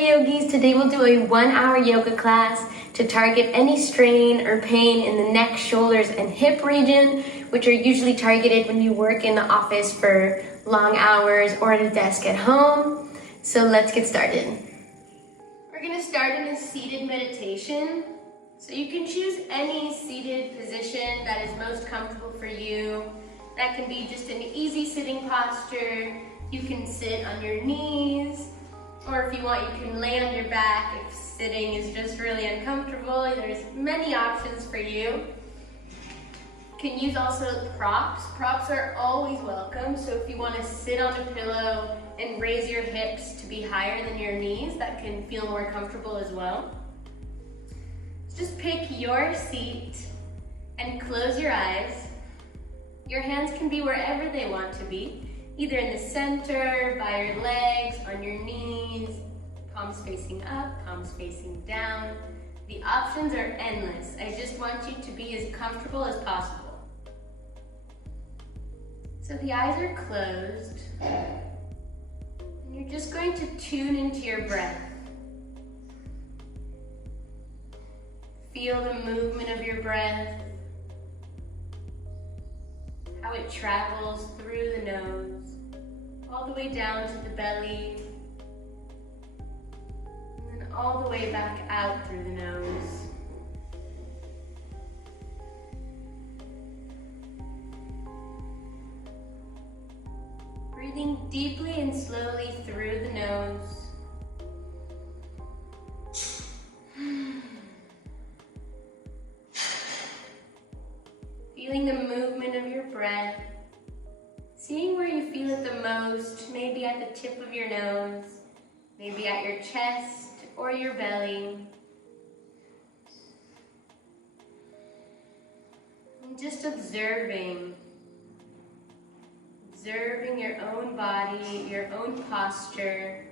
yogis. Today we'll do a 1-hour yoga class to target any strain or pain in the neck, shoulders, and hip region, which are usually targeted when you work in the office for long hours or at a desk at home. So let's get started. We're going to start in a seated meditation. So you can choose any seated position that is most comfortable for you. That can be just an easy sitting posture. You can sit on your knees, or if you want, you can lay on your back if sitting is just really uncomfortable. There's many options for you. You can use also props. Props are always welcome. So if you want to sit on a pillow and raise your hips to be higher than your knees, that can feel more comfortable as well. Just pick your seat and close your eyes. Your hands can be wherever they want to be, either in the center, by your legs, on your knees, palms facing up, palms facing down. The options are endless. I just want you to be as comfortable as possible. So the eyes are closed, and you're just going to tune into your breath. Feel the movement of your breath, how it travels through the nose, all the way down to the belly, and then all the way back out through the nose. Breathing deeply and slowly through the nose. Feeling the movement of your breath, seeing where you feel it the most, maybe at the tip of your nose, maybe at your chest or your belly. And just observing your own body, your own posture,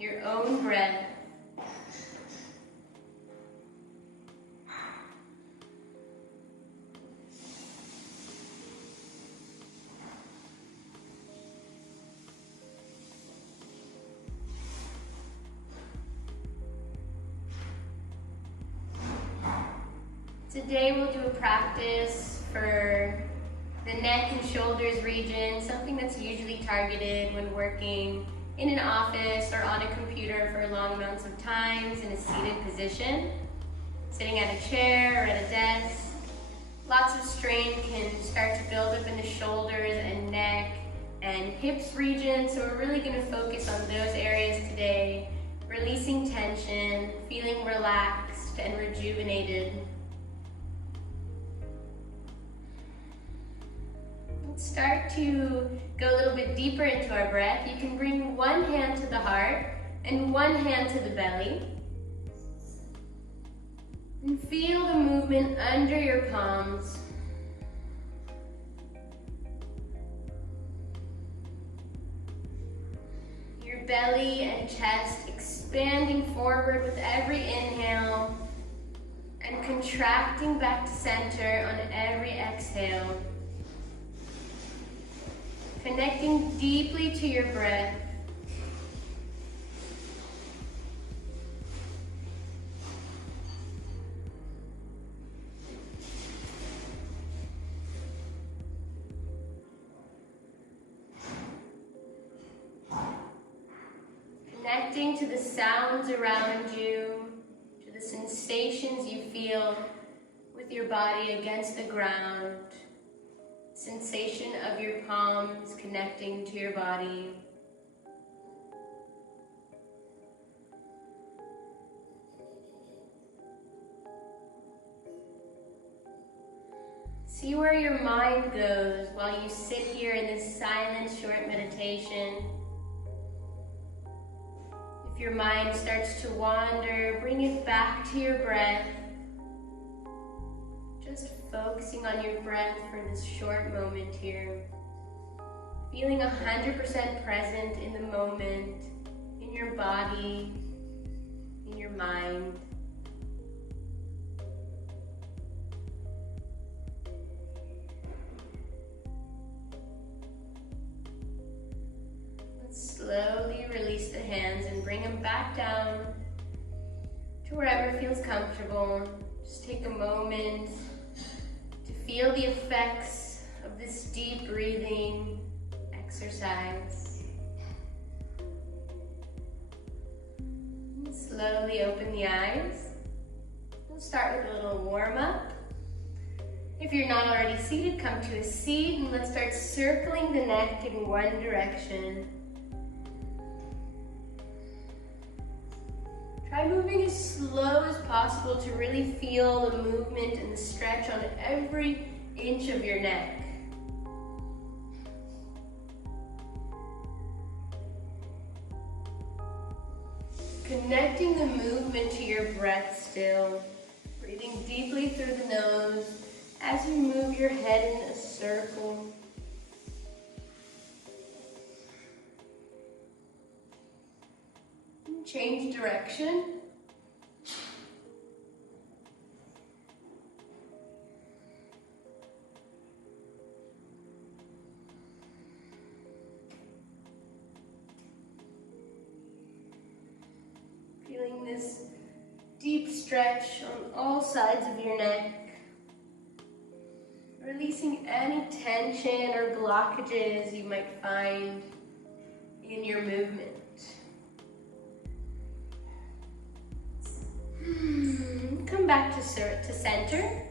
your own breath. Today we'll do a practice for the neck and shoulders region, something that's usually targeted when working in an office or on a computer for long amounts of times in a seated position, sitting at a chair or at a desk. Lots of strain can start to build up in the shoulders and neck and hips region, so we're really going to focus on those areas today, releasing tension, feeling relaxed and rejuvenated. Start to go a little bit deeper into our breath. You can bring one hand to the heart and one hand to the belly. And feel the movement under your palms. Your belly and chest expanding forward with every inhale and contracting back to center on every exhale. Connecting deeply to your breath. Connecting to the sounds around you, to the sensations you feel with your body against the ground. Sensation of your palms connecting to your body. See where your mind goes while you sit here in this silent, short meditation. If your mind starts to wander, bring it back to your breath. Just focusing on your breath for this short moment here. Feeling 100% present in the moment, in your body, in your mind. Let's slowly release the hands and bring them back down to wherever feels comfortable. Just take a moment to feel the effects of this deep breathing exercise. And slowly open the eyes. We'll start with a little warm up. If you're not already seated, come to a seat and let's start circling the neck in one direction. Try moving as slow as possible to really feel the movement and the stretch on every inch of your neck. Connecting the movement to your breath still. Breathing deeply through the nose as you move your head in a circle. And change direction. Feeling this deep stretch on all sides of your neck. Releasing any tension or blockages you might find in your movement. Come back to center.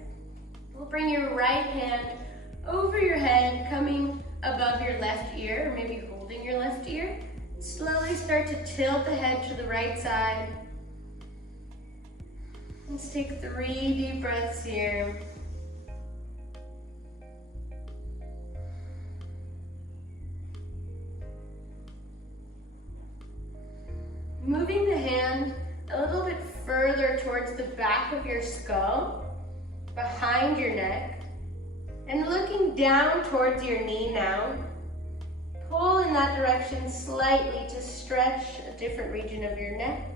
We'll bring your right hand over your head, coming above your left ear, or maybe holding your left ear. Slowly start to tilt the head to the right side. Let's take 3 deep breaths here. Moving the hand a little bit further towards the back of your skull, behind your neck, and looking down towards your knee now. Pull in that direction slightly to stretch a different region of your neck.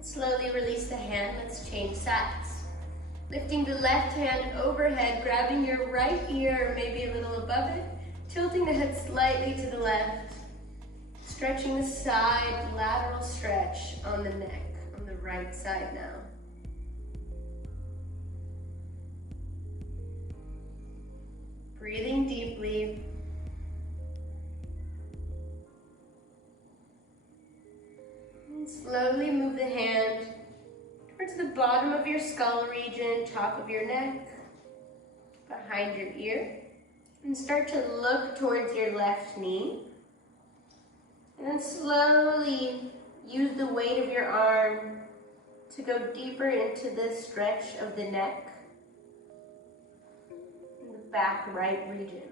Slowly release the hand. Let's change sides. Lifting the left hand overhead, grabbing your right ear, maybe a little above it, tilting the head slightly to the left, stretching the side, lateral stretch on the neck, on the right side now. Breathing deeply. Slowly move the hand towards the bottom of your skull region, top of your neck, behind your ear, and start to look towards your left knee. And then slowly use the weight of your arm to go deeper into this stretch of the neck, in the back right region.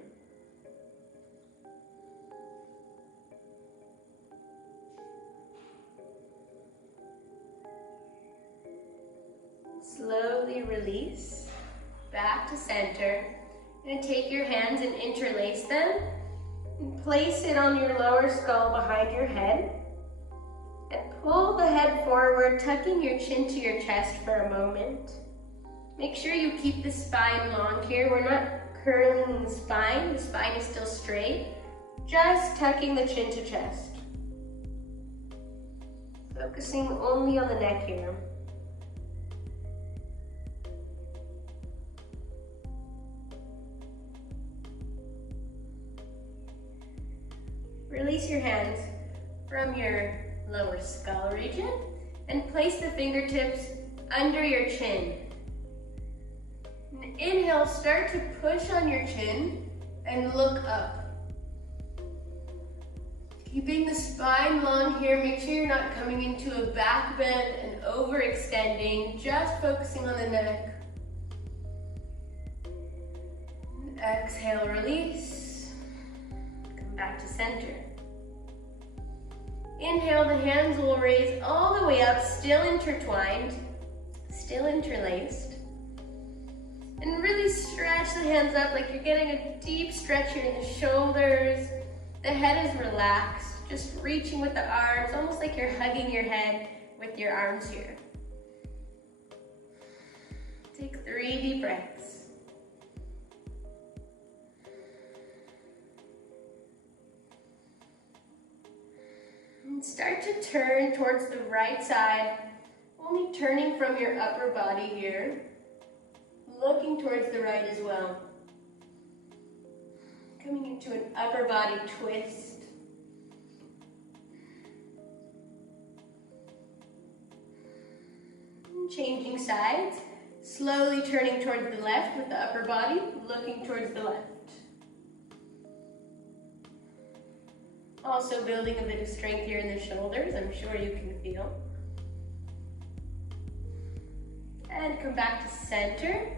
Slowly release, back to center. You're going to take your hands and interlace them and place it on your lower skull behind your head. And pull the head forward, tucking your chin to your chest for a moment. Make sure you keep the spine long here. We're not curling the spine is still straight. Just tucking the chin to chest. Focusing only on the neck here. Release your hands from your lower skull region and place the fingertips under your chin. And inhale, start to push on your chin and look up. Keeping the spine long here, make sure you're not coming into a back bend and overextending, just focusing on the neck. And exhale, release. Come back to center. Inhale, the hands will raise all the way up, still intertwined, still interlaced. And really stretch the hands up like you're getting a deep stretch here in the shoulders. The head is relaxed, just reaching with the arms, almost like you're hugging your head with with your arms here. Take 3 deep breaths. And start to turn towards the right side, only turning from your upper body here, looking towards the right as well. Coming into an upper body twist. And changing sides, slowly turning towards the left with the upper body, looking towards the left. Also building a bit of strength here in the shoulders, I'm sure you can feel. And come back to center.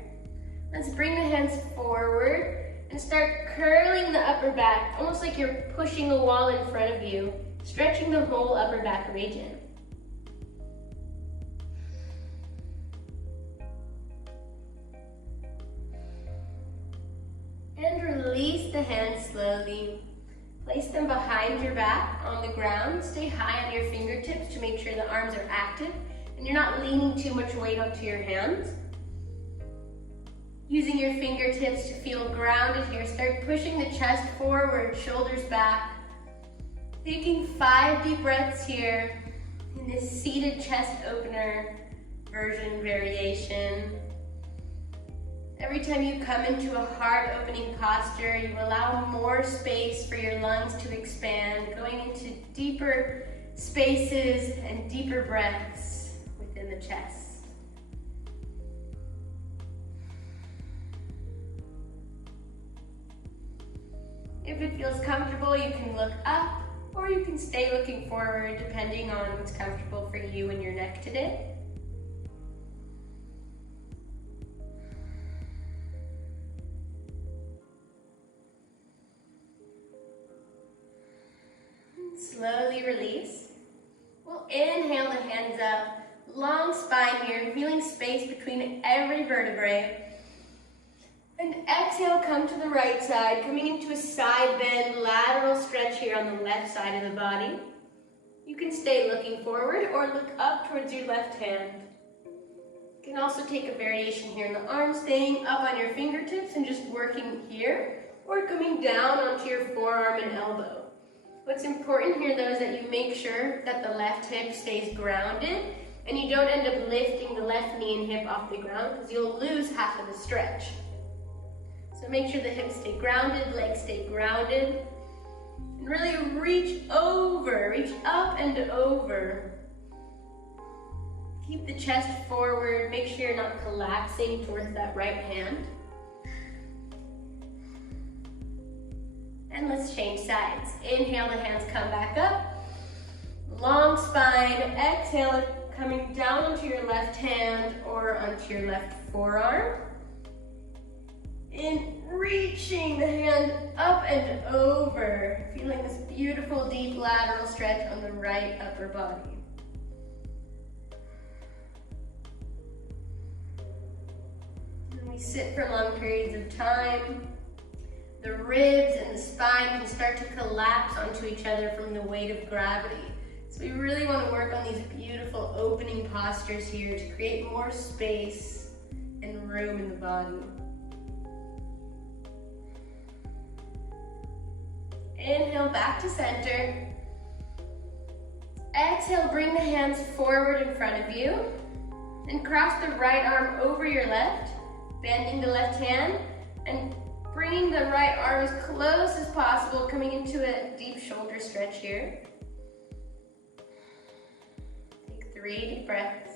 Let's bring the hands forward and start curling the upper back, almost like you're pushing a wall in front of you, stretching the whole upper back region. And release the hands slowly. Place them behind your back on the ground. Stay high on your fingertips to make sure the arms are active and you're not leaning too much weight onto your hands. Using your fingertips to feel grounded here. Start pushing the chest forward, shoulders back. Taking 5 deep breaths here in this seated chest opener version variation. Every time you come into a heart opening posture, you allow more space for your lungs to expand, going into deeper spaces and deeper breaths within the chest. If it feels comfortable, you can look up or you can stay looking forward depending on what's comfortable for you and your neck today. Slowly release. We'll inhale the hands up, long spine here, feeling space between every vertebrae. And exhale, come to the right side, coming into a side bend, lateral stretch here on the left side of the body. You can stay looking forward or look up towards your left hand. You can also take a variation here in the arms, staying up on your fingertips and just working here, or coming down onto your forearm and elbow. What's important here though is that you make sure that the left hip stays grounded and you don't end up lifting the left knee and hip off the ground because you'll lose half of the stretch. So make sure the hips stay grounded, legs stay grounded. And really reach over, reach up and over. Keep the chest forward, make sure you're not collapsing towards that right hand. And let's change sides. Inhale, the hands come back up. Long spine, exhale, coming down onto your left hand or onto your left forearm. In reaching the hand up and over, feeling this beautiful deep lateral stretch on the right upper body. And we sit for long periods of time. The ribs and the spine can start to collapse onto each other from the weight of gravity. So we really want to work on these beautiful opening postures here to create more space and room in the body. Inhale, back to center. Exhale, bring the hands forward in front of you. And cross the right arm over your left, bending the left hand, and bringing the right arm as close as possible, coming into a deep shoulder stretch here. Take 3 deep breaths.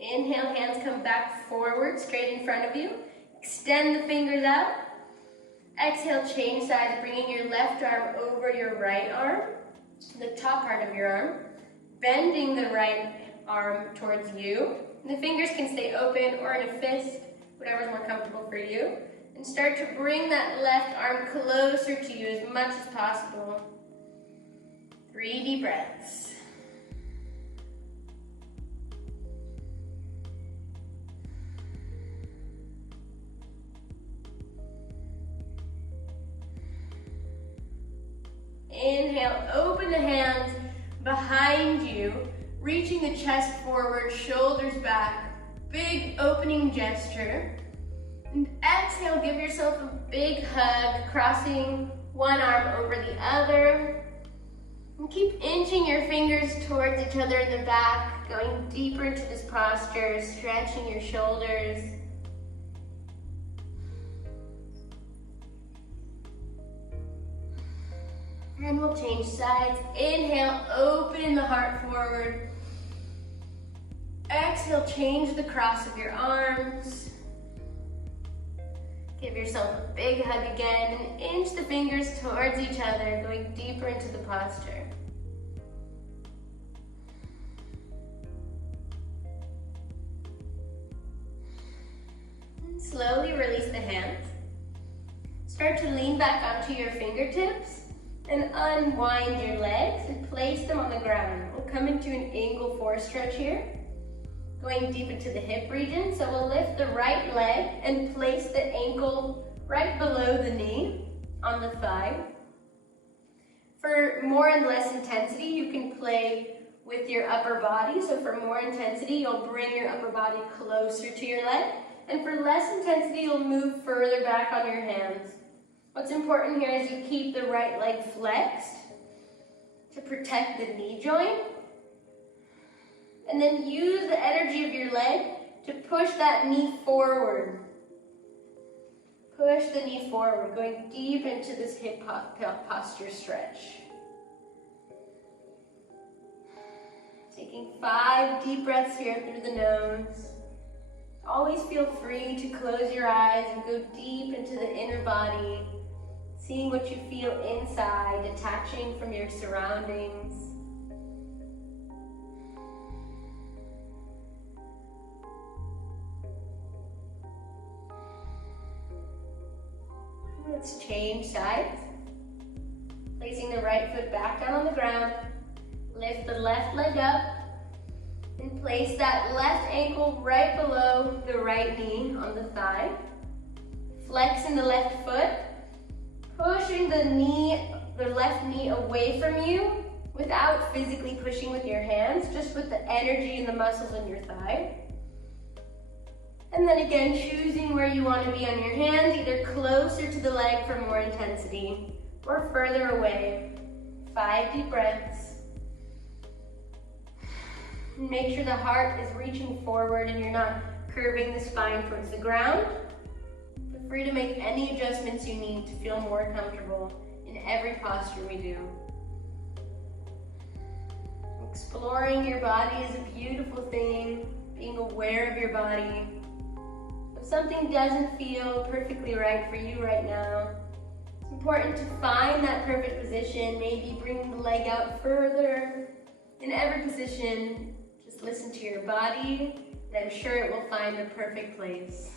Inhale, hands come back forward, straight in front of you. Extend the fingers out. Exhale, change sides, bringing your left arm over your right arm, the top part of your arm. Bending the right arm towards you. And the fingers can stay open or in a fist, whatever's more comfortable for you. And start to bring that left arm closer to you as much as possible. 3 deep breaths. Inhale, open the hands behind you, reaching the chest forward, shoulders back, big opening gesture. And exhale, give yourself a big hug, crossing one arm over the other. And keep inching your fingers towards each other in the back, going deeper into this posture, stretching your shoulders. And we'll change sides. Inhale, open the heart forward. Exhale, change the cross of your arms. Give yourself a big hug again and inch the fingers towards each other, going deeper into the posture. And slowly release the hands. Start to lean back onto your fingertips and unwind your legs and place them on the ground. We'll come into an angle 4 stretch here, going deep into the hip region. So we'll lift the right leg and place the ankle right below the knee on the thigh. For more and less intensity, you can play with your upper body. So for more intensity, you'll bring your upper body closer to your leg. And for less intensity, you'll move further back on your hands. What's important here is you keep the right leg flexed to protect the knee joint. And then use the energy of your leg to push that knee forward. Push the knee forward, going deep into this hip posture stretch. Taking 5 deep breaths here through the nose. Always feel free to close your eyes and go deep into the inner body, seeing what you feel inside, detaching from your surroundings. Let's change sides. Placing the right foot back down on the ground. Lift the left leg up and place that left ankle right below the right knee on the thigh. Flexing the left foot, pushing the left knee away from you without physically pushing with your hands, just with the energy and the muscles in your thigh. And then again, choosing where you want to be on your hands, either closer to the leg for more intensity or further away. 5 deep breaths. Make sure the heart is reaching forward and you're not curving the spine towards the ground. Feel free to make any adjustments you need to feel more comfortable in every posture we do. Exploring your body is a beautiful thing, being aware of your body. If something doesn't feel perfectly right for you right now, it's important to find that perfect position, maybe bring the leg out further. In every position, just listen to your body, and I'm sure it will find the perfect place.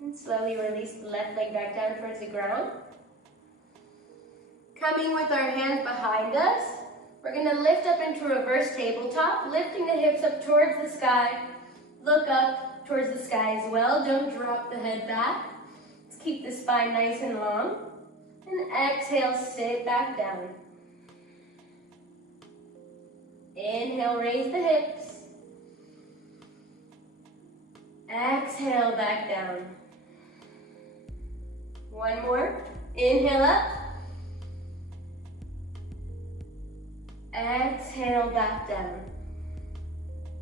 And slowly release the left leg back down towards the ground. Coming with our hands behind us, we're going to lift up into reverse tabletop, lifting the hips up towards the sky. Look up towards the sky as well. Don't drop the head back. Let's keep the spine nice and long. And exhale, sit back down. Inhale, raise the hips. Exhale, back down. One more. Inhale up. Exhale, back down.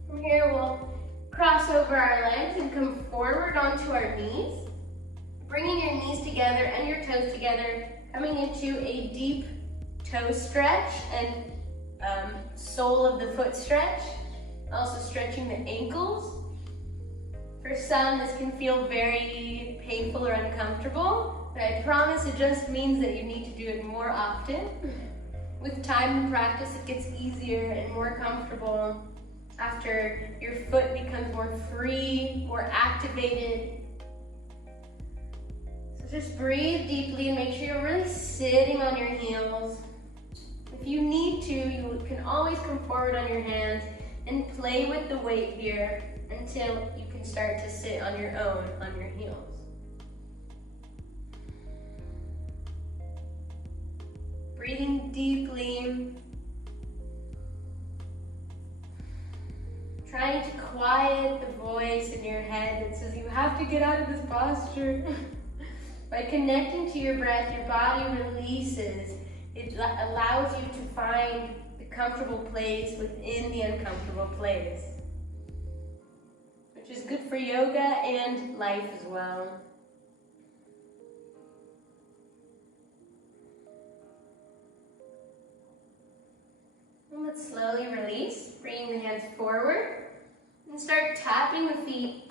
From here, we'll cross over our legs and come forward onto our knees. Bringing your knees together and your toes together, coming into a deep toe stretch and sole of the foot stretch. Also stretching the ankles. For some, this can feel very painful or uncomfortable, but I promise it just means that you need to do it more often. With time and practice, it gets easier and more comfortable after your foot becomes more free, more activated. So just breathe deeply and make sure you're really sitting on your heels. If you need to, you can always come forward on your hands and play with the weight here until you can start to sit on your own on your heels. Breathing deeply. Trying to quiet the voice in your head that says you have to get out of this posture. By connecting to your breath, your body releases. It allows you to find the comfortable place within the uncomfortable place, which is good for yoga and life as well. And let's slowly release, bringing the hands forward, and start tapping the feet,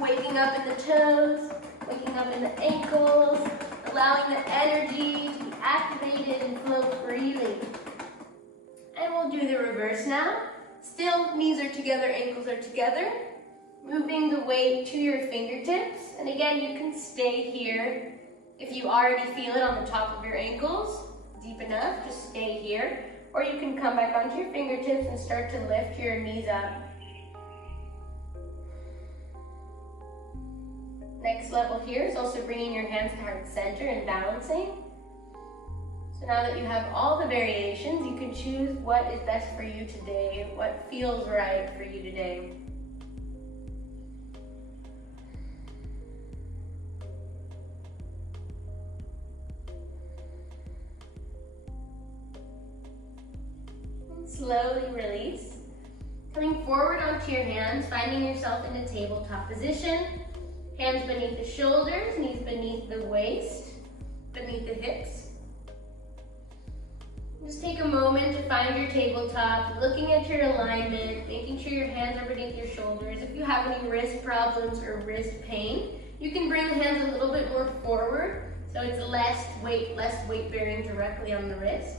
waking up in the toes, waking up in the ankles, allowing the energy to be activated and flow freely. And we'll do the reverse now. Still, knees are together, ankles are together. Moving the weight to your fingertips. And again, you can stay here. If you already feel it on the top of your ankles, deep enough, just stay here. Or you can come back onto your fingertips and start to lift your knees up. Next level here is also bringing your hands to heart center and balancing. So now that you have all the variations, you can choose what is best for you today, what feels right for you today. And slowly release. Coming forward onto your hands, finding yourself in a tabletop position. Hands beneath the shoulders, knees beneath the waist, beneath the hips. Just take a moment to find your tabletop, looking at your alignment, making sure your hands are beneath your shoulders. If you have any wrist problems or wrist pain, you can bring the hands a little bit more forward so it's less weight bearing directly on the wrist.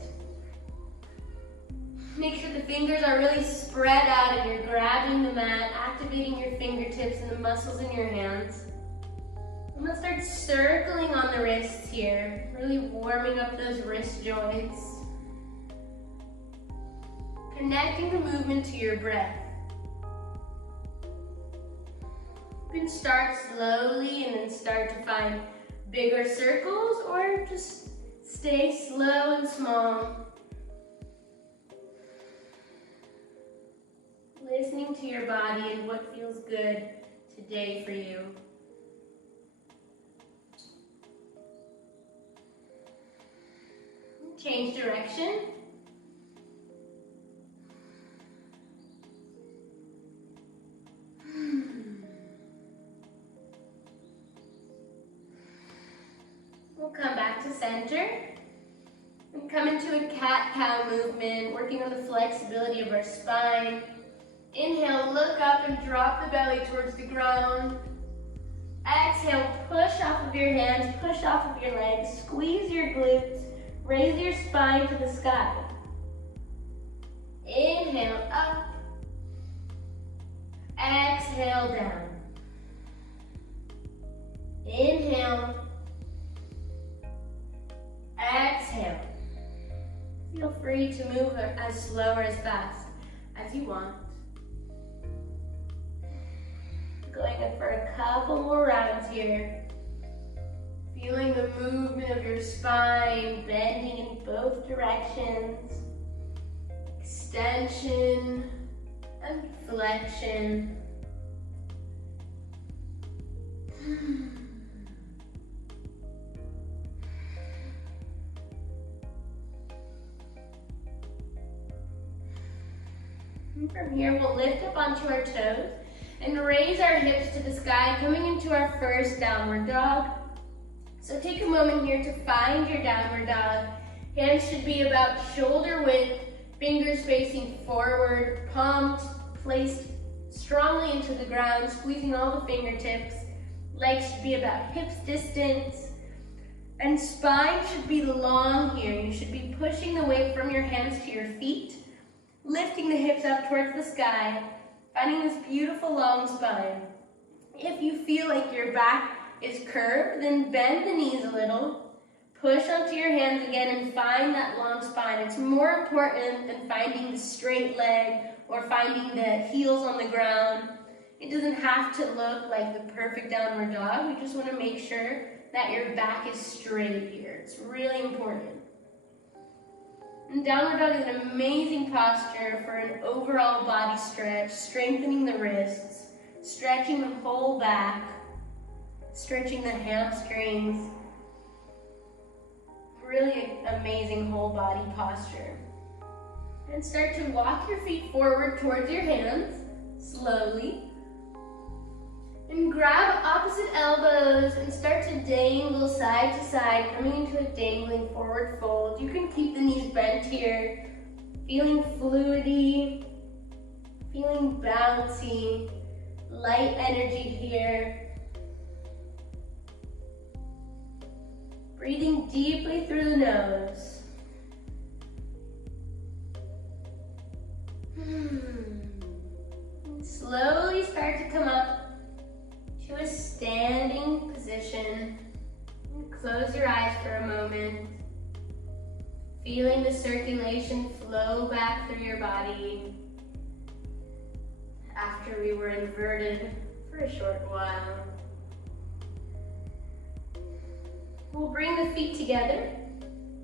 Make sure the fingers are really spread out and you're grabbing the mat, activating your fingertips and the muscles in your hands. And let's start circling on the wrists here, really warming up those wrist joints. Connecting the movement to your breath. You can start slowly and then start to find bigger circles, or just stay slow and small. Listening to your body and what feels good today for you. Change direction. We'll come back to center and come into a cat-cow movement, working on the flexibility of our spine. Inhale, look up and drop the belly towards the ground. Exhale, push off of your hands, push off of your legs, squeeze your glutes, raise your spine to the sky. Inhale, up. Exhale, down. Inhale. Exhale. Feel free to move as slow or as fast as you want. Going in for a couple more rounds here. Feeling the movement of your spine, bending in both directions. Extension and flexion. And from here, we'll lift up onto our toes and raise our hips to the sky, coming into our first downward dog. So take a moment here to find your downward dog. Hands should be about shoulder width, fingers facing forward, palms placed strongly into the ground, squeezing all the fingertips. Legs should be about hips distance. And spine should be long here. You should be pushing the weight from your hands to your feet, lifting the hips up towards the sky, finding this beautiful long spine. If you feel like your back is curved, then bend the knees a little, push onto your hands again and find that long spine. It's more important than finding the straight leg or finding the heels on the ground. It doesn't have to look like the perfect downward dog. We just want to make sure that your back is straight here. It's really important. And downward dog is an amazing posture for an overall body stretch, strengthening the wrists, stretching the whole back, stretching the hamstrings. Really amazing whole body posture. And start to walk your feet forward towards your hands, slowly. And grab opposite elbows and start to dangle side to side, coming into a dangling forward fold. You can keep the knees bent here, feeling fluidy, feeling bouncy, light energy here. Breathing deeply through the nose. And slowly start to come up to a standing position. And close your eyes for a moment. Feeling the circulation flow back through your body after we were inverted for a short while. We'll bring the feet together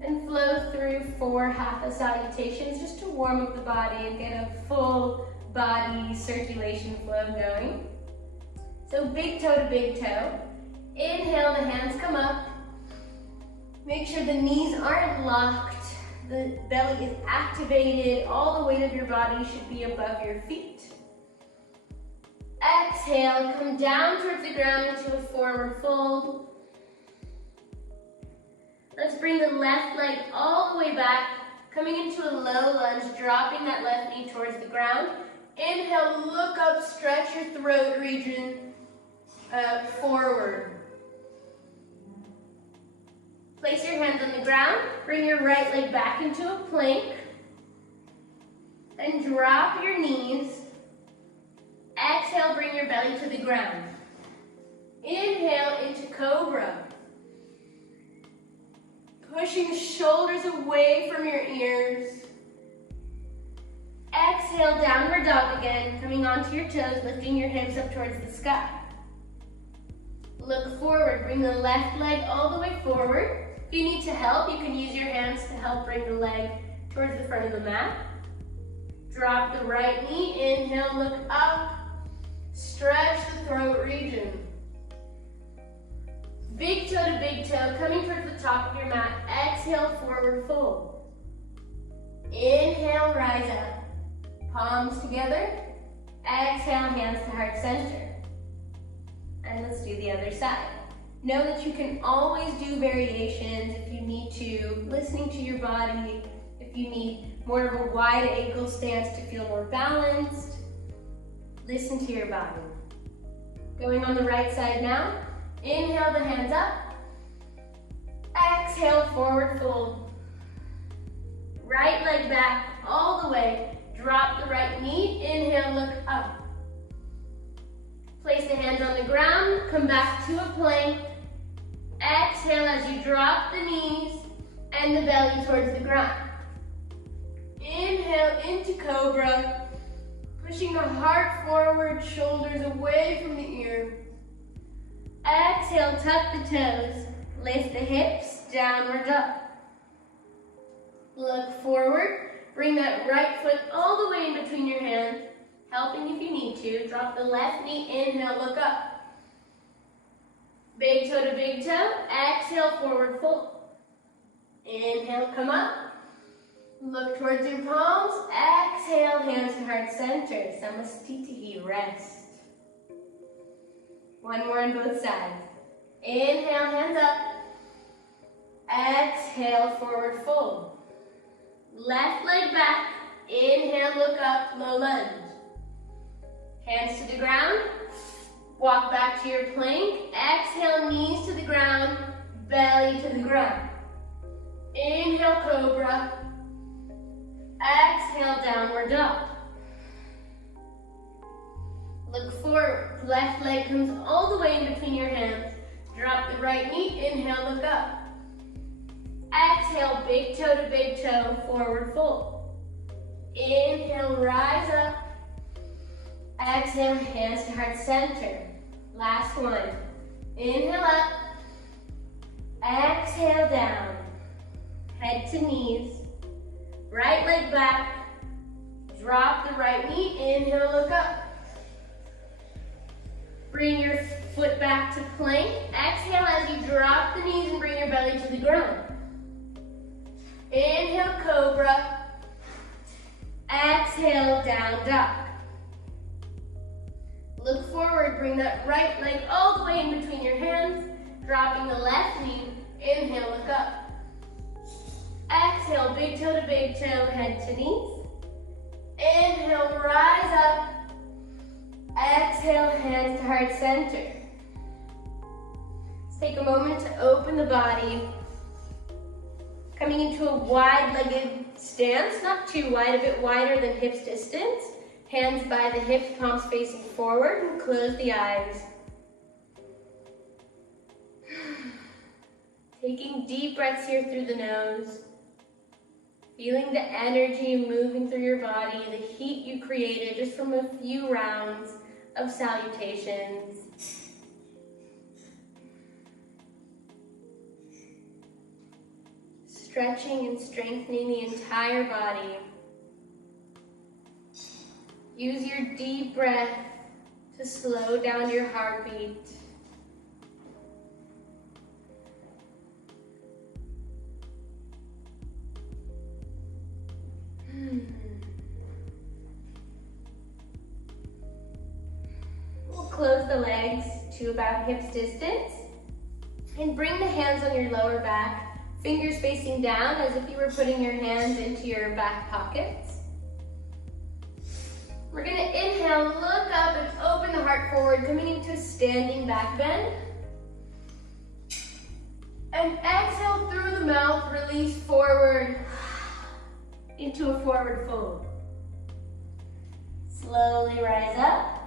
and flow through 4 hatha salutations just to warm up the body and get a full body circulation flow going. So big toe to big toe. Inhale, the hands come up. Make sure the knees aren't locked. The belly is activated. All the weight of your body should be above your feet. Exhale, come down towards the ground into a forward fold. Let's bring the left leg all the way back, coming into a low lunge, dropping that left knee towards the ground. Inhale, look up, stretch your throat region forward. Place your hands on the ground, bring your right leg back into a plank, and drop your knees. Exhale, bring your belly to the ground. Inhale into cobra. Pushing the shoulders away from your ears. Exhale, downward dog again, coming onto your toes, lifting your hips up towards the sky. Look forward, bring the left leg all the way forward. If you need to help, you can use your hands to help bring the leg towards the front of the mat. Drop the right knee, inhale, look up. Stretch the throat region. Big toe to big toe, coming towards the top of your mat. Exhale, forward fold. Inhale, rise up. Palms together. Exhale, hands to heart center. And let's do the other side. Know that you can always do variations if you need to, listening to your body, if you need more of a wide ankle stance to feel more balanced. Listen to your body. Going on the right side now. Inhale, the hands up. Exhale, forward fold. Right leg back all the way. Drop the right knee. Inhale, look up. Place the hands on the ground. Come back to a plank. Exhale as you drop the knees and the belly towards the ground. Inhale into cobra. Pushing the heart forward, shoulders away from the ear. Exhale, tuck the toes. Lift the hips, downward dog. Look forward. Bring that right foot all the way in between your hands. Helping if you need to. Drop the left knee, inhale, look up. Big toe to big toe. Exhale, forward fold. Inhale, come up. Look towards your palms. Exhale, hands to heart center. Samastitihi, rest. One more on both sides. Inhale, hands up. Exhale, forward fold. Left leg back. Inhale, look up, low lunge. Hands to the ground. Walk back to your plank. Exhale, knees to the ground, belly to the ground. Inhale, cobra. Exhale, downward dog. Look forward. Left leg comes all the way in between your hands. Drop the right knee. Inhale, look up. Exhale, big toe to big toe, forward fold. Inhale, rise up. Exhale, hands to heart center. Last one. Inhale up. Exhale down. Head to knees. Right leg back. Drop the right knee. Inhale, look up. Bring your foot back to plank. Exhale as you drop the knees and bring your belly to the ground. Inhale, cobra. Exhale, down dog. Look forward, bring that right leg all the way in between your hands, dropping the left knee. Inhale, look up. Exhale, big toe to big toe, head to knees. Inhale, rise up. Exhale, hands to heart center. Let's take a moment to open the body. Coming into a wide-legged stance, not too wide, a bit wider than hips distance. Hands by the hips, palms facing forward, and close the eyes. Taking deep breaths here through the nose. Feeling the energy moving through your body, the heat you created just from a few rounds of salutations. Stretching and strengthening the entire body. Use your deep breath to slow down your heartbeat. We'll close the legs to about hips distance and bring the hands on your lower back, fingers facing down as if you were putting your hands into your back pockets. We're gonna inhale, look up and open the heart forward, coming into a standing back bend. And exhale through the mouth, release forward into a forward fold. Slowly rise up.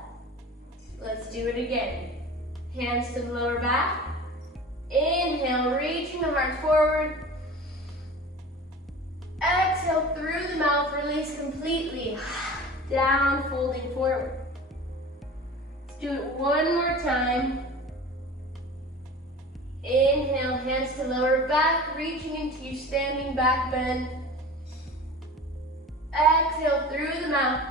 Let's do it again. Hands to the lower back. Inhale, reaching the heart forward. Exhale through the mouth, release completely. Down, folding forward. Let's do it one more time. Inhale, hands to lower back, reaching into your standing back bend. Exhale through the mouth.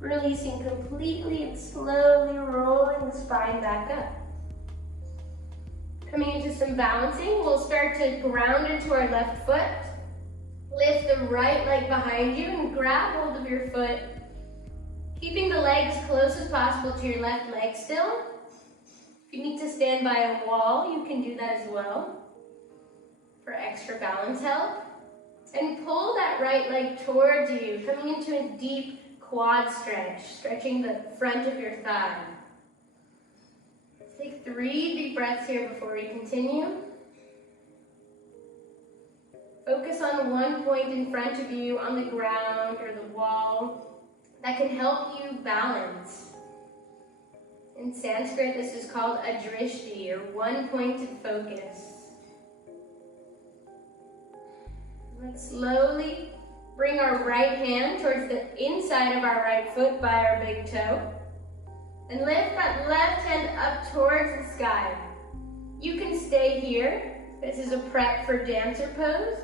Releasing completely and slowly rolling the spine back up. Coming into some balancing, we'll start to ground into our left foot. Lift the right leg behind you and grab hold of your foot, keeping the leg as close as possible to your left leg still. If you need to stand by a wall, you can do that as well for extra balance help. And pull that right leg towards you, coming into a deep quad stretch, stretching the front of your thigh. Take 3 deep breaths here before we continue. Focus on one point in front of you on the ground or the wall that can help you balance. In Sanskrit, this is called a drishti, or one-pointed focus. Let's slowly bring our right hand towards the inside of our right foot by our big toe. And lift that left hand up towards the sky. You can stay here. This is a prep for dancer pose.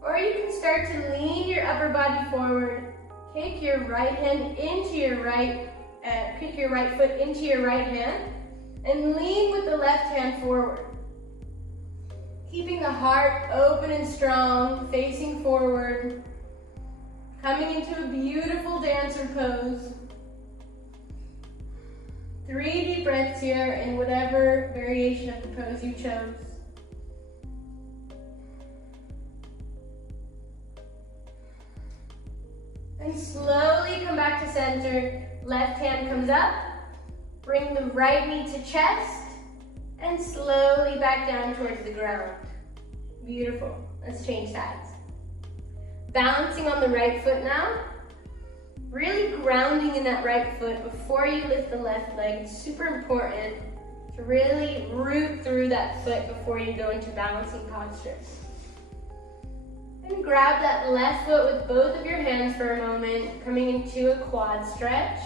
Or you can start to lean your upper body forward. Kick your right hand into your right, kick your right foot into your right hand. And lean with the left hand forward. Keeping the heart open and strong, facing forward. Coming into a beautiful dancer pose. 3 deep breaths here in whatever variation of the pose you chose. And slowly come back to center. Left hand comes up. Bring the right knee to chest. And slowly back down towards the ground. Beautiful. Let's change sides. Balancing on the right foot now. Really grounding in that right foot before you lift the left leg. It's super important to really root through that foot before you go into balancing postures. And grab that left foot with both of your hands for a moment, coming into a quad stretch.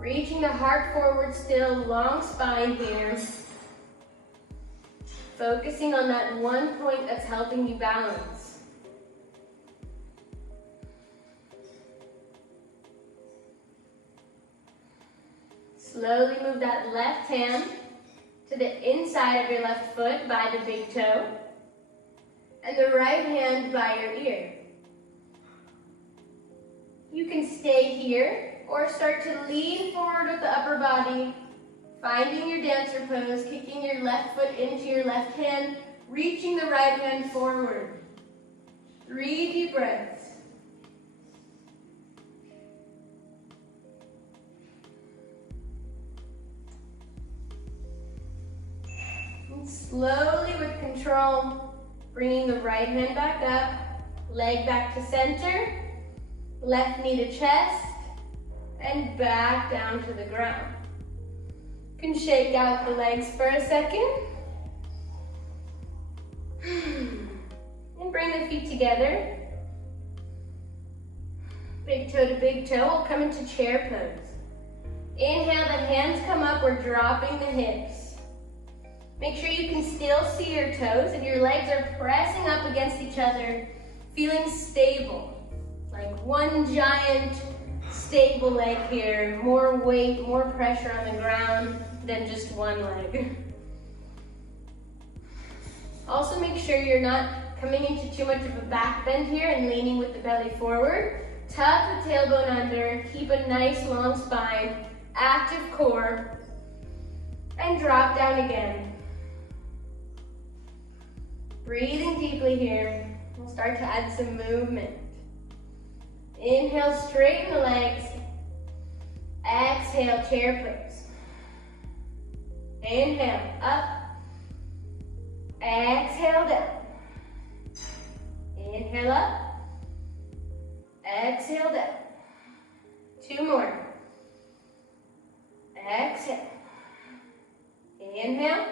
Reaching the heart forward still, long spine here. focusing on that one point that's helping you balance. Slowly move that left hand to the inside of your left foot by the big toe, and the right hand by your ear. You can stay here or start to lean forward with the upper body, finding your dancer pose, kicking your left foot into your left hand, reaching the right hand forward. 3 deep breaths. And slowly with control, bringing the right hand back up, leg back to center, left knee to chest, and back down to the ground. You can shake out the legs for a second. And bring the feet together. Big toe to big toe, we'll come into chair pose. Inhale, the hands come up, we're dropping the hips. Make sure you can still see your toes and your legs are pressing up against each other, feeling stable. Like one giant stable leg here, more weight, more pressure on the ground than just one leg. Also make sure you're not coming into too much of a back bend here and leaning with the belly forward. Tuck the tailbone under, keep a nice long spine, active core, and drop down again. Breathing deeply here, we'll start to add some movement. Inhale, straighten the legs. Exhale, chair pose. Inhale, up. Exhale, down. Inhale, up. Exhale, down. 2 more. Exhale. Inhale.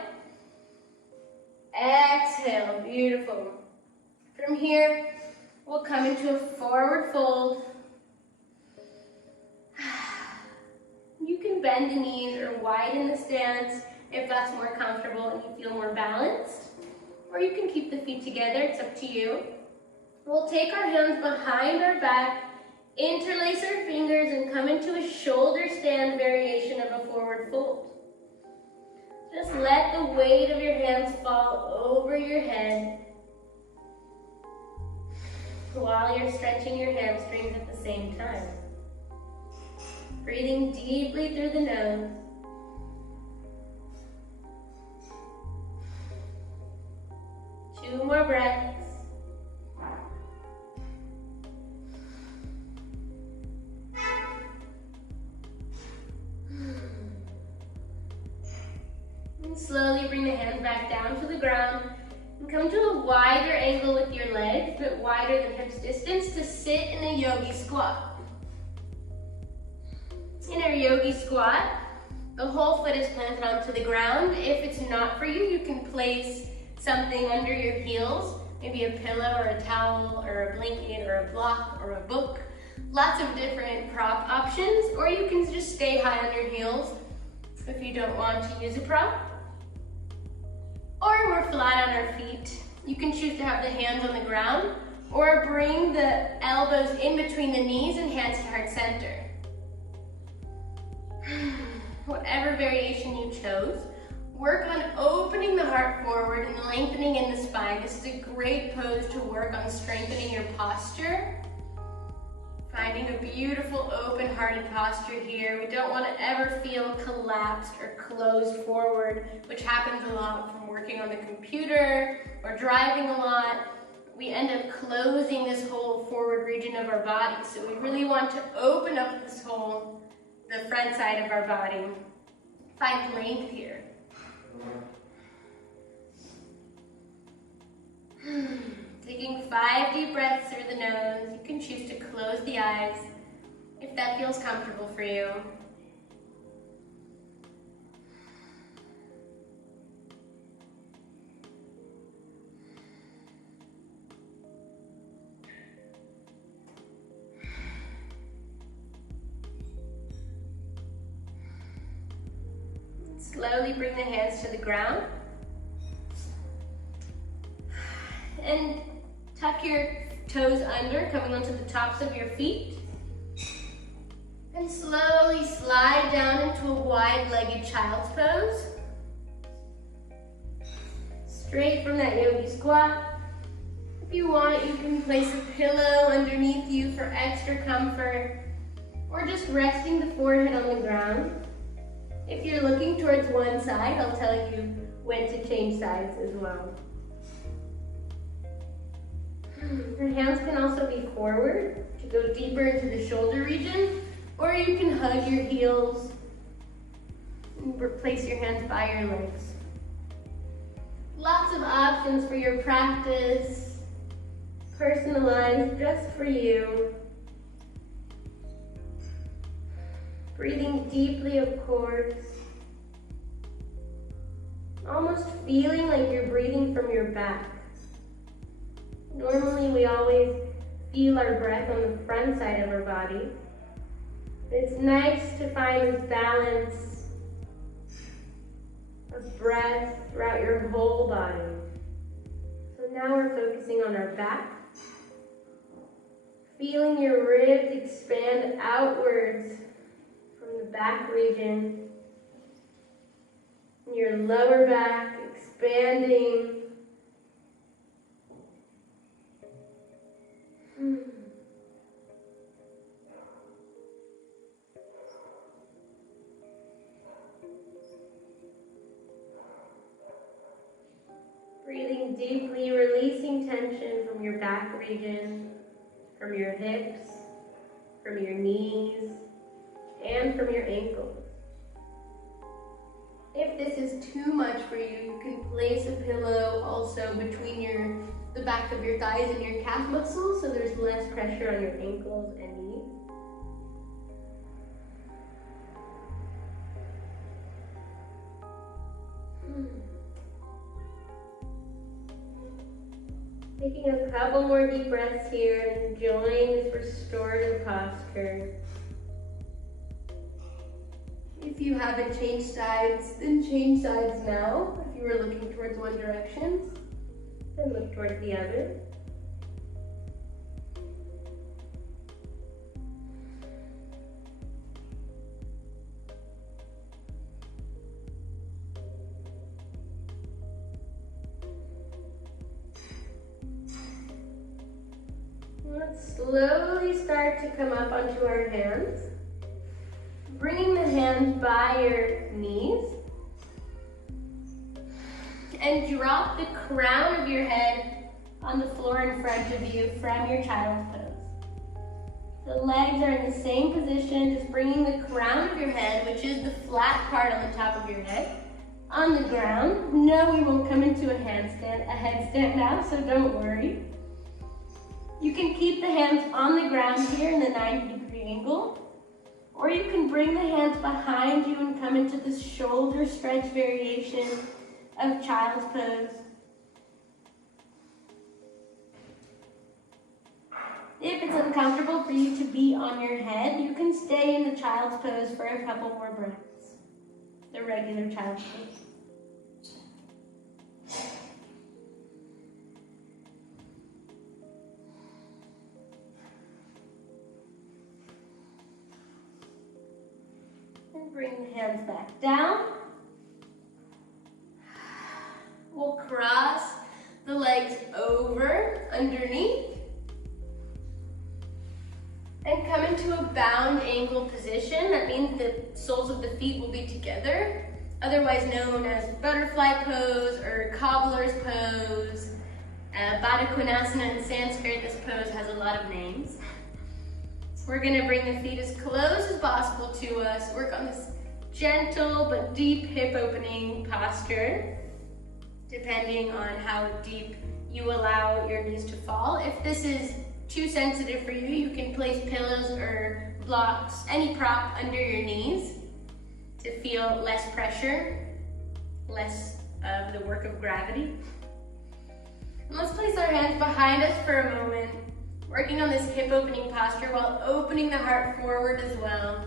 Exhale, beautiful. From here, we'll come into a forward fold. You can bend the knees or widen the stance if that's more comfortable and you feel more balanced. Or you can keep the feet together, it's up to you. We'll take our hands behind our back, interlace our fingers, and come into a shoulder stand variation of a forward fold. Just let the weight of your hands fall over your head while you're stretching your hamstrings at the same time. Breathing deeply through the nose. Two more breaths. And slowly bring the hands back down to the ground and come to a wider angle with your legs, but wider than hips distance, to sit in a yogi squat. In our yogi squat, the whole foot is planted onto the ground. If it's not for you, you can place something under your heels, maybe a pillow or a towel or a blanket or a block or a book. Lots of different prop options, or you can just stay high on your heels if you don't want to use a prop. Or we're flat on our feet. You can choose to have the hands on the ground or bring the elbows in between the knees and hands to heart center. Whatever variation you chose, work on opening the heart forward and lengthening in the spine. This is a great pose to work on strengthening your posture. Finding a beautiful open-hearted posture here. We don't want to ever feel collapsed or closed forward, which happens a lot from working on the computer or driving a lot. We end up closing this whole forward region of our body. So we really want to open up this whole, the front side of our body. Find length here. Taking 5 deep breaths through the nose. You can choose to close the eyes if that feels comfortable for you. Slowly bring the hands to the ground. And tuck your toes under, coming onto the tops of your feet. And slowly slide down into a wide-legged child's pose. Straight from that yogi squat. If you want, you can place a pillow underneath you for extra comfort, or just resting the forehead on the ground. If you're looking towards one side, I'll tell you when to change sides as well. The hands can also be forward to go deeper into the shoulder region, or you can hug your heels and place your hands by your legs. Lots of options for your practice, personalized just for you. Breathing deeply, of course. Almost feeling like you're breathing from your back. Normally, we always feel our breath on the front side of our body. It's nice to find this balance of breath throughout your whole body. So now we're focusing on our back. Feeling your ribs expand outwards from the back region. Your lower back expanding. Breathing deeply, releasing tension from your back region, from your hips, from your knees, and from your ankles. If this is too much for you, you can place a pillow also between the back of your thighs and your calf muscles, so there's less pressure on your ankles and knees. Taking a couple more deep breaths here and enjoying this restorative posture. If you haven't changed sides, then change sides now. If you were looking towards one direction, then look towards the other. Let's slowly start to come up onto our hands. Bringing the hands by your knees. And drop the crown of your head on the floor in front of you from your child's pose. The legs are in the same position, just bringing the crown of your head, which is the flat part on the top of your head, on the ground. No, we won't come into a headstand now, so don't worry. You can keep the hands on the ground here in the 90-degree angle, or you can bring the hands behind you and come into this shoulder stretch variation of child's pose. If it's uncomfortable for you to be on your head, you can stay in the child's pose for a couple more breaths. The regular child's pose. Bring the hands back down. We'll cross the legs over, underneath, and come into a bound ankle position. That means the soles of the feet will be together, otherwise known as butterfly pose or cobbler's pose. Baddha Konasana in Sanskrit, this pose has a lot of names. We're gonna bring the feet as close as possible to us. Work on this gentle but deep hip opening posture, depending on how deep you allow your knees to fall. If this is too sensitive for you, you can place pillows or blocks, any prop under your knees to feel less pressure, less of the work of gravity. And let's place our hands behind us for a moment, working on this hip opening posture while opening the heart forward as well.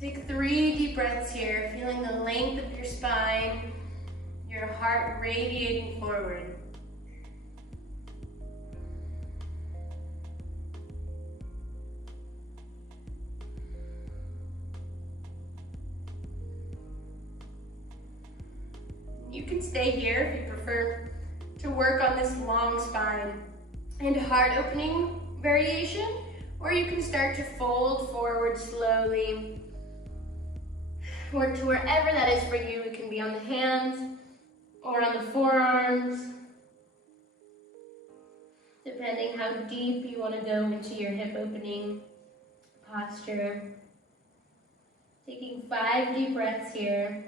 Take 3 deep breaths here, feeling the length of your spine, your heart radiating forward. You can stay here if you prefer to work on this long spine and heart opening variation, or you can start to fold forward slowly, or to wherever that is for you. It can be on the hands or on the forearms, depending how deep you want to go into your hip opening posture. Taking 5 deep breaths here.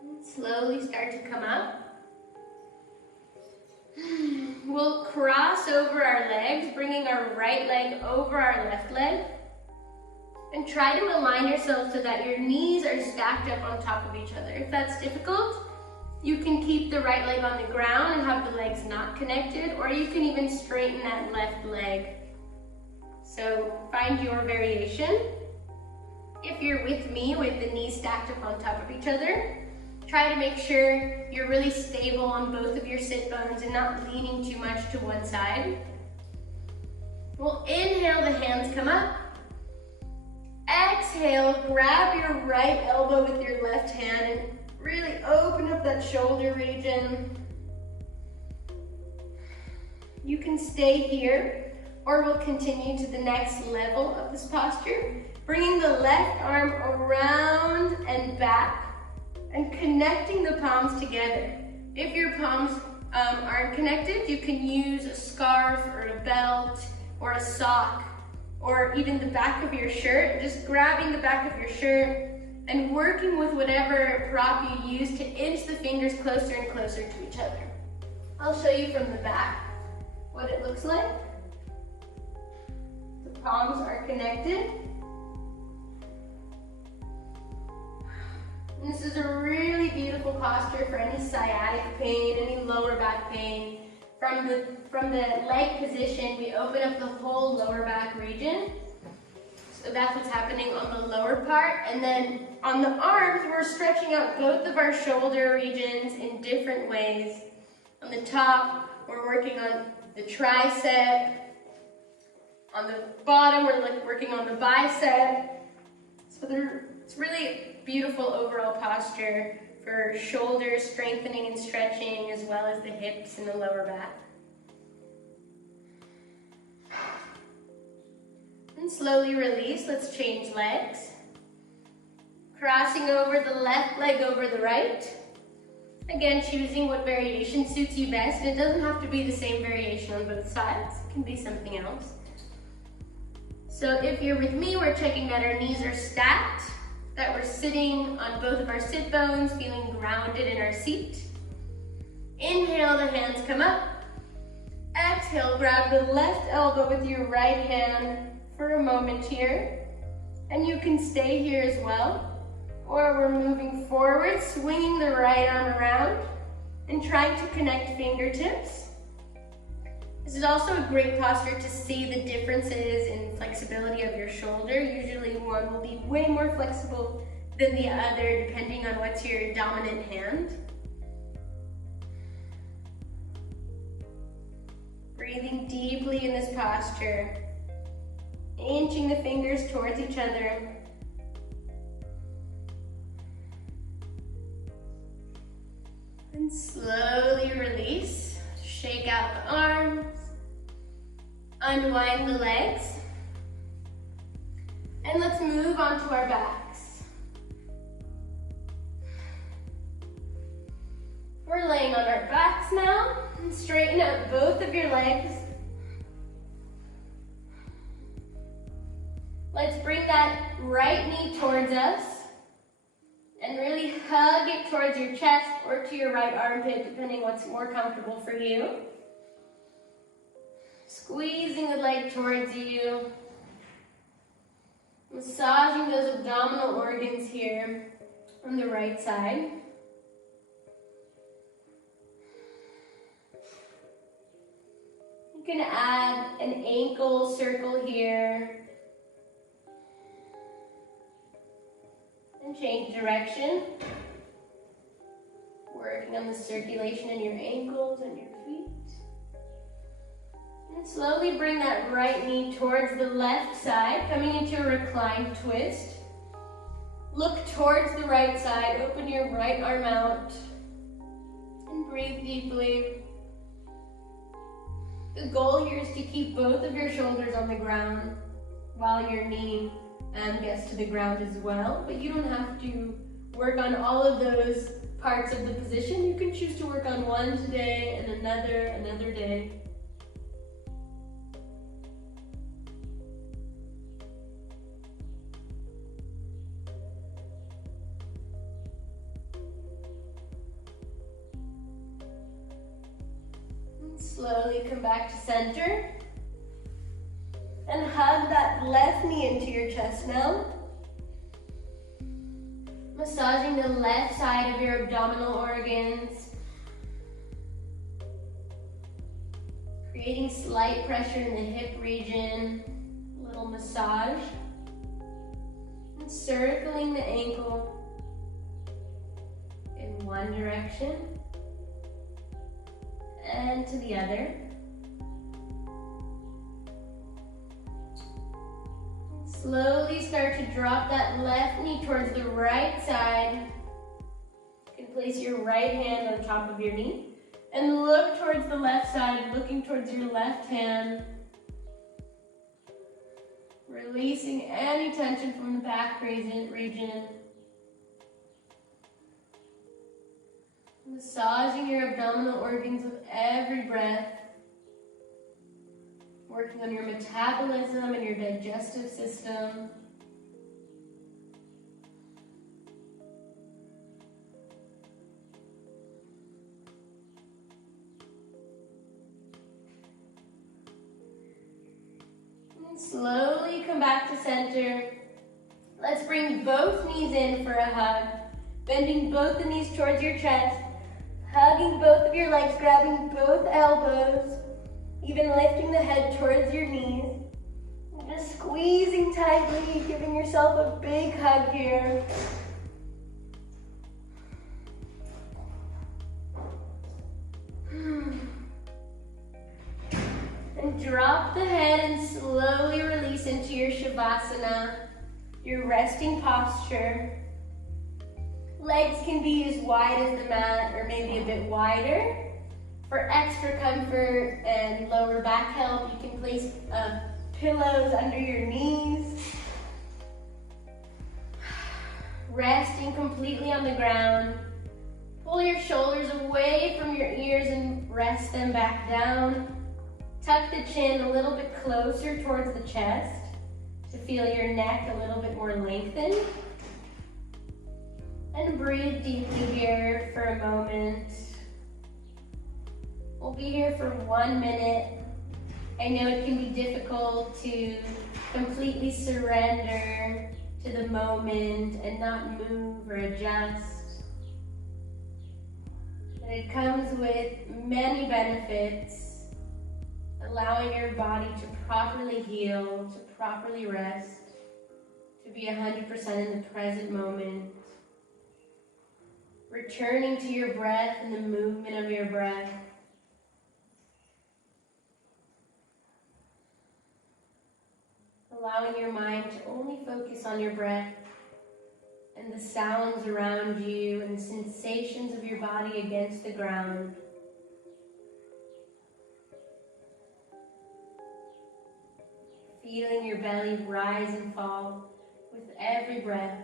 And slowly start to come up. We'll cross over our legs, bringing our right leg over our left leg. And try to align yourself so that your knees are stacked up on top of each other. If that's difficult, you can keep the right leg on the ground and have the legs not connected, or you can even straighten that left leg. So find your variation. If you're with me with the knees stacked up on top of each other, try to make sure you're really stable on both of your sit bones and not leaning too much to one side. We'll inhale, the hands come up. Exhale, grab your right elbow with your left hand and really open up that shoulder region. You can stay here, or we'll continue to the next level of this posture, bringing the left arm around and back and connecting the palms together. If your palms aren't connected, you can use a scarf or a belt or a sock, or even the back of your shirt, just grabbing the back of your shirt and working with whatever prop you use to inch the fingers closer and closer to each other. I'll show you from the back what it looks like. The palms are connected. And this is a really beautiful posture for any sciatic pain, any lower back pain. From the leg position, we open up the whole lower back region. So that's what's happening on the lower part. And then on the arms, we're stretching out both of our shoulder regions in different ways. On the top, we're working on the tricep. On the bottom, we're working on the bicep. So it's really beautiful overall posture for shoulder strengthening and stretching, as well as the hips and the lower back. And slowly release. Let's change legs. Crossing over the left leg over the right. Again, choosing what variation suits you best. It doesn't have to be the same variation on both sides. It can be something else. So if you're with me, we're checking that our knees are stacked, that we're sitting on both of our sit bones, feeling grounded in our seat. Inhale, the hands come up. Exhale, grab the left elbow with your right hand for a moment here. And you can stay here as well. Or we're moving forward, swinging the right arm around and trying to connect fingertips. This is also a great posture to see the differences in flexibility of your shoulder. Usually one will be way more flexible than the other, depending on what's your dominant hand. Breathing deeply in this posture, inching the fingers towards each other. And slowly release. Shake out the arms. Unwind the legs. And let's move on to our backs. We're laying on our backs now. And straighten out both of your legs. Let's bring that right knee towards us. And really hug it towards your chest or to your right armpit, depending what's more comfortable for you. Squeezing the leg towards you. Massaging those abdominal organs here on the right side. You can add an ankle circle here. And change direction. We're Working on the circulation in your ankles and your feet. And slowly bring that right knee towards the left side, coming into a reclined twist. Look towards the right side, open your right arm out, and breathe deeply. The goal here is to keep both of your shoulders on the ground while your knee gets to the ground as well, but you don't have to work on all of those parts of the position. You can choose to work on one today and another day. And slowly come back to center. And hug that left knee into your chest now. Massaging the left side of your abdominal organs. Creating slight pressure in the hip region. A little massage. And circling the ankle in one direction and to the other. Slowly start to drop that left knee towards the right side. You can place your right hand on top of your knee and look towards the left side, looking towards your left hand. Releasing any tension from the back region. Massaging your abdominal organs with every breath. Working on your metabolism and your digestive system. And slowly come back to center. Let's bring both knees in for a hug. Bending both the knees towards your chest. Hugging both of your legs, grabbing both elbows. Even lifting the head towards your knees. And just squeezing tightly, giving yourself a big hug here. And drop the head and slowly release into your Shavasana, your resting posture. Legs can be as wide as the mat or maybe a bit wider. For extra comfort and lower back help, you can place pillows under your knees. Resting completely on the ground. Pull your shoulders away from your ears and rest them back down. Tuck the chin a little bit closer towards the chest to feel your neck a little bit more lengthened. And breathe deeply here for a moment. We'll be here for 1 minute. I know it can be difficult to completely surrender to the moment and not move or adjust. But it comes with many benefits, allowing your body to properly heal, to properly rest, to be 100% in the present moment. Returning to your breath and the movement of your breath. Allowing your mind to only focus on your breath and the sounds around you and the sensations of your body against the ground. Feeling your belly rise and fall with every breath.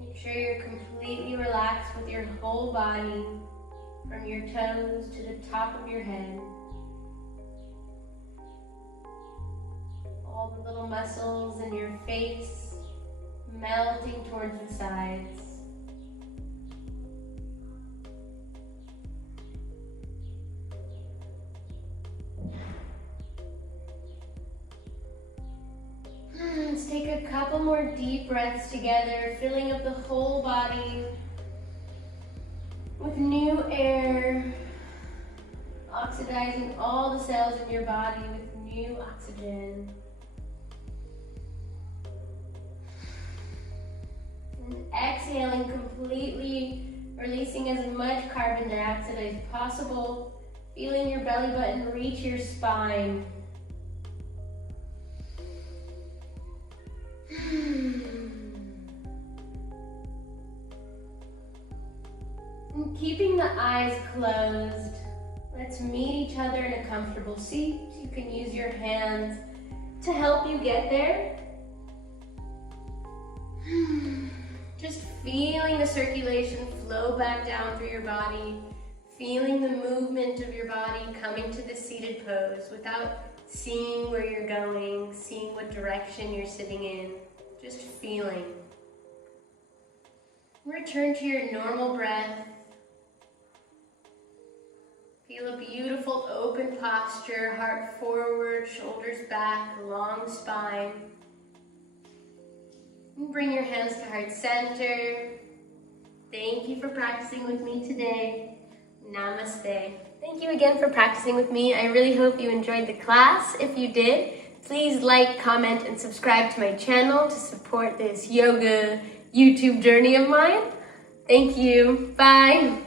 Make sure you're completely relaxed with your whole body, from your toes to the top of your head. All the little muscles in your face melting towards the sides. Let's take a couple more deep breaths together, filling up the whole body with new air, oxidizing all the cells in your body with new oxygen. And exhaling completely, releasing as much carbon dioxide as possible, feeling your belly button reach your spine. And keeping the eyes closed, let's meet each other in a comfortable seat. You can use your hands to help you get there. Just feeling the circulation flow back down through your body, feeling the movement of your body coming to the seated pose without seeing where you're going, seeing what direction you're sitting in, just feeling. Return to your normal breath. Feel a beautiful open posture, heart forward, shoulders back, long spine. And bring your hands to heart center. Thank you for practicing with me today. Namaste. Thank you again for practicing with me. I really hope you enjoyed the class. If you did, please like, comment, and subscribe to my channel to support this yoga YouTube journey of mine. Thank you. Bye.